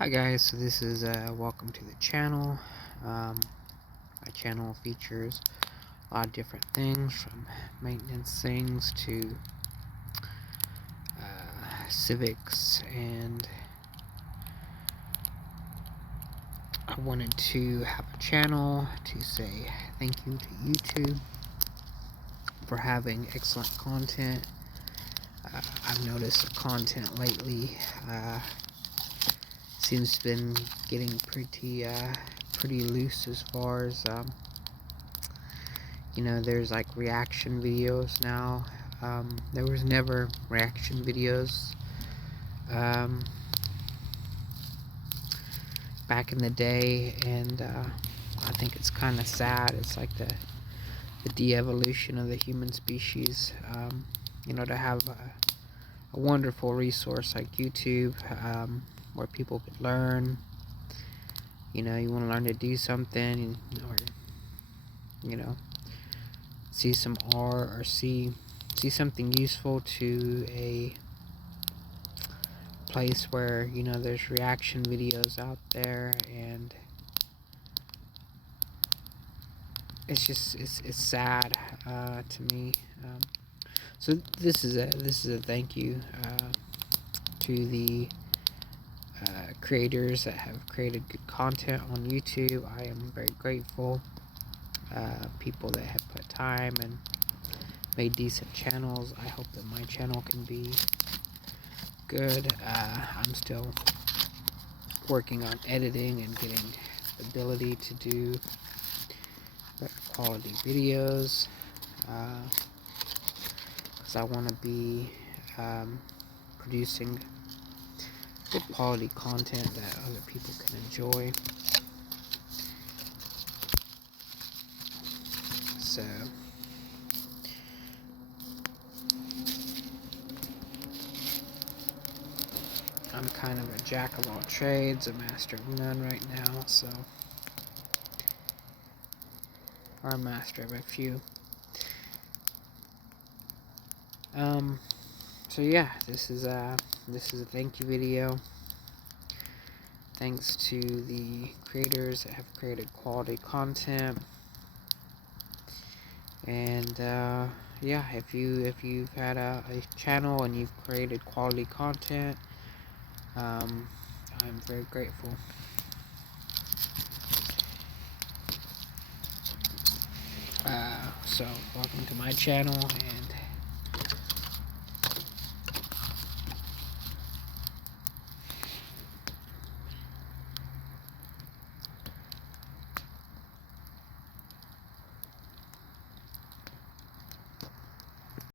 Hi guys, so this is welcome to the channel. My channel features a lot of different things, from maintenance things to civics, and I wanted to have a channel to say thank you to YouTube for having excellent content. I've noticed the content lately seems to been getting pretty loose as far as there's like reaction videos now. There was never reaction videos back in the day, and I think it's kind of sad. It's like the de-evolution of the human species. To have a wonderful resource like YouTube, where people could learn. You want to learn to do something, or see some art, or see something useful to a place where there's reaction videos out there, and it's sad to me. So this is a thank you to the creators that have created good content on YouTube. I am very grateful. People that have put time and made decent channels. I hope that my channel can be good. I'm still working on editing and getting the ability to do better quality videos, because I want to be producing good quality content that other people can enjoy. So I'm kind of a jack of all trades, a master of none right now, or a master of a few. So yeah, this is a thank you video. Thanks to the creators that have created quality content. And yeah, if you've had a channel and you've created quality content, I'm very grateful. So welcome to my channel, and